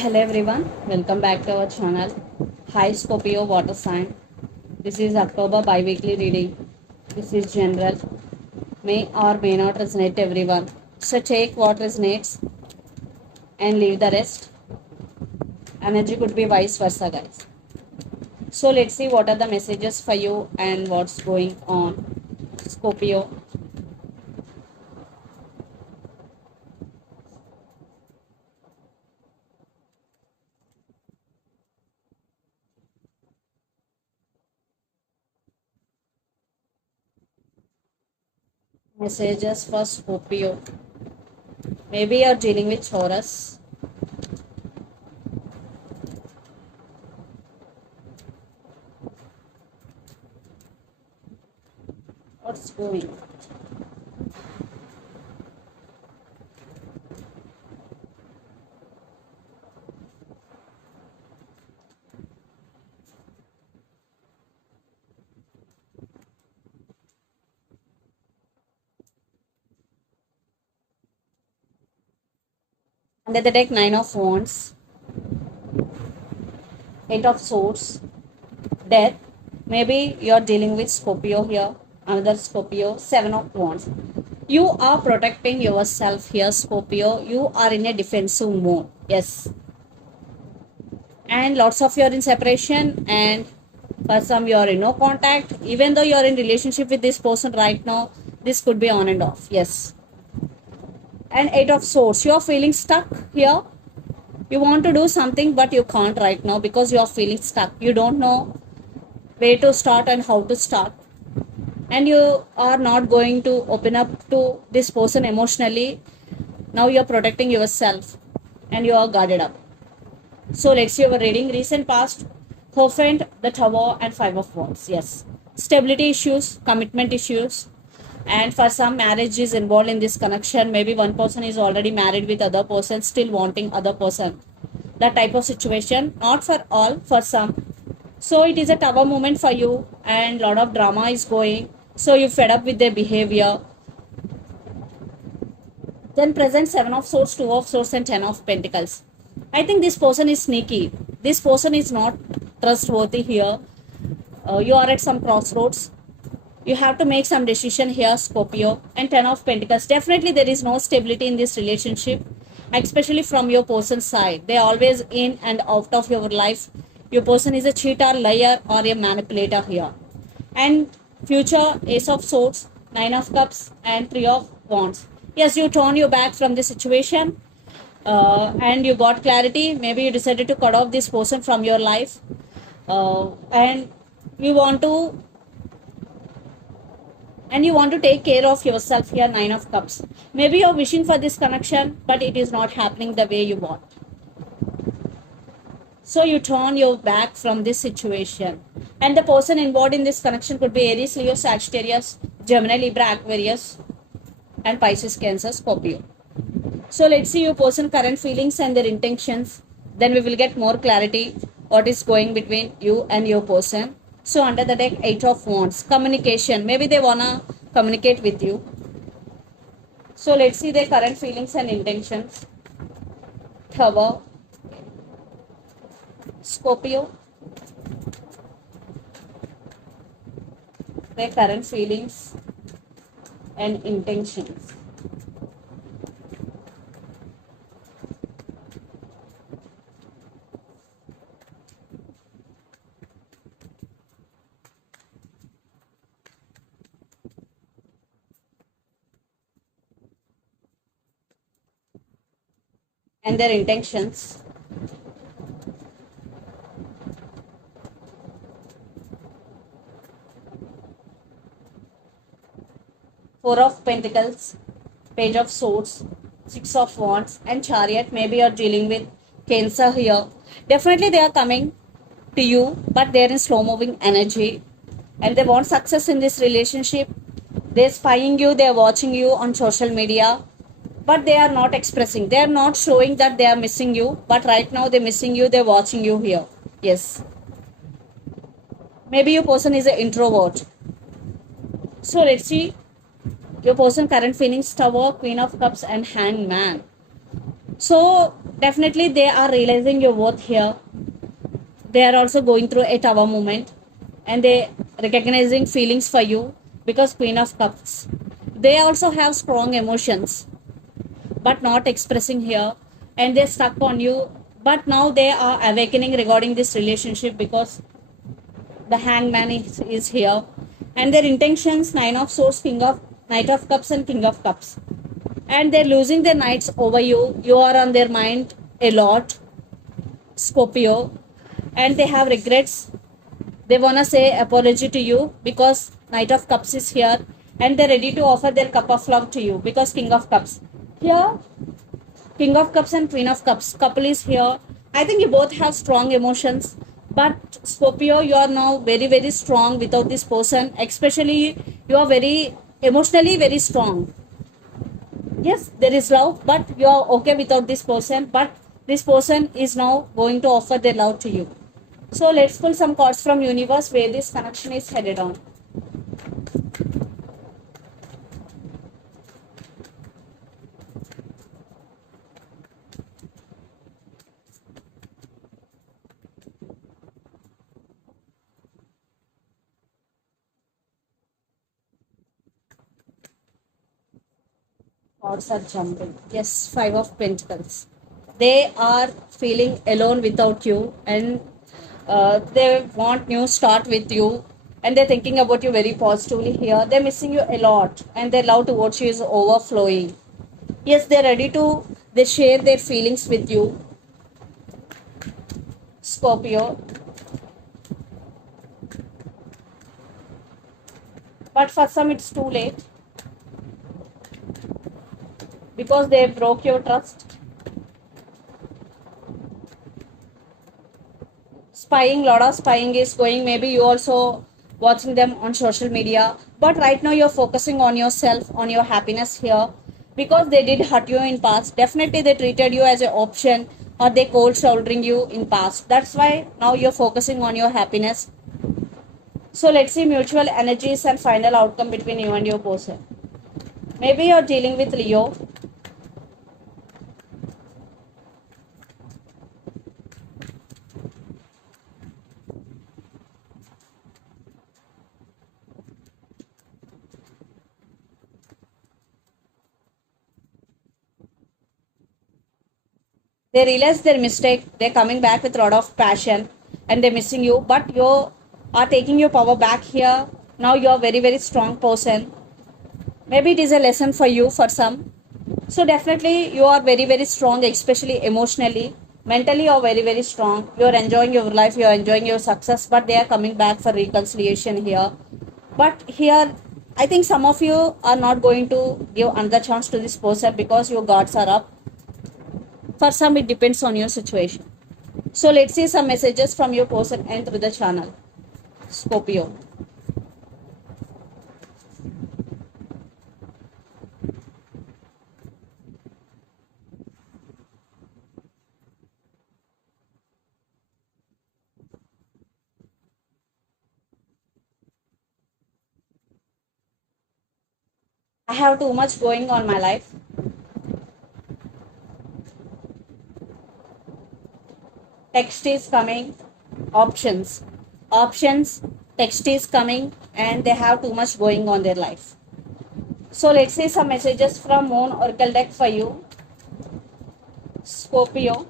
Hello everyone, welcome back to our channel. Hi Scorpio Water Sign. This is October bi-weekly reading. This is general. May or may not resonate everyone. So take what resonates and leave the rest. Energy could be vice versa, guys. So let's see what are the messages for you and what's going on. Scorpio. Messages for Scorpio. Maybe you're dealing with Taurus. What's going on? Under the deck, Nine of Wands, Eight of Swords, Death. Maybe you're dealing with Scorpio here, another Scorpio, Seven of Wands. You are protecting yourself here, Scorpio. You are in a defensive mode. Yes. And lots of you are in separation, and for some you are in no contact. Even though you are in relationship with this person right now, this could be on and off. Yes. And Eight of Swords. You are feeling stuck here. You want to do something, but you can't right now because you are feeling stuck. You don't know where to start and how to start, and you are not going to open up to this person emotionally. Now you are protecting yourself and you are guarded up. So let's see our reading. Recent past, Hierophant, the Tower, and Five of Wands. Yes, stability issues, commitment issues, and for some, marriage is involved in this connection. Maybe one person is already married with other person, still wanting other person. That type of situation. Not for all, for some. So it is a tower moment for you, and lot of drama is going. So you fed up with their behavior. Then present Seven of Swords, Two of Swords, and Ten of Pentacles. I think this person is sneaky. This person is not trustworthy here. You are at some crossroads. You have to make some decision here, Scorpio. And Ten of Pentacles. Definitely there is no stability in this relationship, especially from your person's side. They are always in and out of your life. Your person is a cheater, liar, or a manipulator here. And future, Ace of Swords, Nine of Cups, and Three of Wands. Yes, you turn your back from the situation, and you got clarity. Maybe you decided to cut off this person from your life, and you want to take care of yourself here. Nine of Cups. Maybe you're wishing for this connection, but it is not happening the way you want. So you turn your back from this situation. And the person involved in this connection could be Aries, Leo, Sagittarius, Gemini, Libra, Aquarius, and Pisces, Cancer, Scorpio. So let's see your person current feelings and their intentions. Then we will get more clarity what is going between you and your person. So under the deck, Eight of Wands. Communication. Maybe they wanna communicate with you. So let's see their current feelings and intentions. Tower, Scorpio. Their current feelings and intentions. And their intentions. Four of Pentacles, Page of Swords, Six of Wands, and Chariot. Maybe you're dealing with Cancer here. Definitely they are coming to you, but they're in slow moving energy, and they want success in this relationship. They're spying you, they're watching you on social media, but they are not expressing. They are not showing that they are missing you, but right now they're missing you, they're watching you here. Yes. Maybe your person is an introvert. So let's see your person current feelings. Tower, Queen of Cups, and Hangman. So Definitely they are realizing your worth here. They are also going through a tower moment, and they recognizing feelings for you, because Queen of Cups. They also have strong emotions but not expressing here, and they're stuck on you, but now they are awakening regarding this relationship, because the Hangman is here, and their intentions: Nine of Swords, King of Knight of Cups, and King of Cups, and they're losing their nights over you. You are on their mind a lot, Scorpio, and they have regrets. They want to say apology to you, because Knight of Cups is here, and they're ready to offer their cup of love to you, because King of Cups here. King of Cups and Queen of Cups couple is here. I think you both have strong emotions, but Scorpio, you are now very, very strong without this person. Especially, you are very emotionally very strong. Yes, there is love, but you are okay without this person. But this person is now going to offer their love to you. So let's pull some cards from universe where this connection is headed on. Cards are jumping. Yes, Five of Pentacles. They are feeling alone without you, and they want new start with you, and they're thinking about you very positively here. They're missing you a lot, and their love towards you is overflowing. Yes, they're ready to. They share their feelings with you, Scorpio. But for some, it's too late, because they broke your trust. Spying, lot of spying is going. Maybe you also watching them on social media, but right now you're focusing on yourself, on your happiness here, because they did hurt you in past. Definitely they treated you as an option, or they cold shouldering you in past. That's why now you're focusing on your happiness. So let's see mutual energies and final outcome between you and your person. Maybe you're dealing with Leo. They realize their mistake. They're coming back with a lot of passion, and they're missing you, but you are taking your power back here. Now you're a very, very strong person. Maybe it is a lesson for you for some. So definitely you are very, very strong, especially emotionally. Mentally you're very, very strong. You're enjoying your life, you're enjoying your success, but they are coming back for reconciliation here. But here, I think some of you are not going to give another chance to this person, because your guards are up. For some, it depends on your situation. So let's see some messages from your person and through the channel. Scorpio. I have too much going on my life. Text is coming. Options. Options. Text is coming, and they have too much going on their life. So let's see some messages from Moon Oracle deck for you, Scorpio.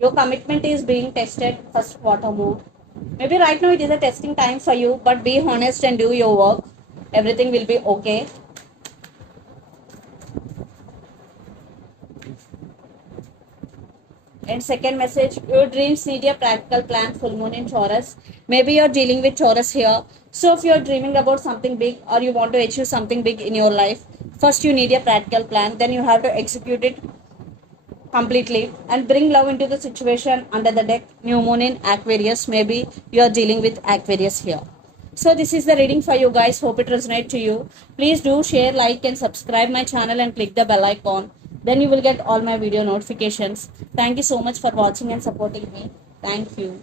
Your commitment is being tested, first quarter Moon. Maybe right now it is a testing time for you, but be honest and do your work. Everything will be okay. And second message, your dreams need a practical plan, full moon in Taurus. Maybe you're dealing with Taurus here. So if you're dreaming about something big, or you want to achieve something big in your life, first you need a practical plan, then you have to execute it completely and bring love into the situation. Under the deck, new moon in Aquarius. Maybe you are dealing with Aquarius here. So this is the reading for you guys. Hope it resonates to you. Please do share, like and subscribe my channel and click the bell icon. Then you will get all my video notifications. Thank you so much for watching and supporting me. Thank you.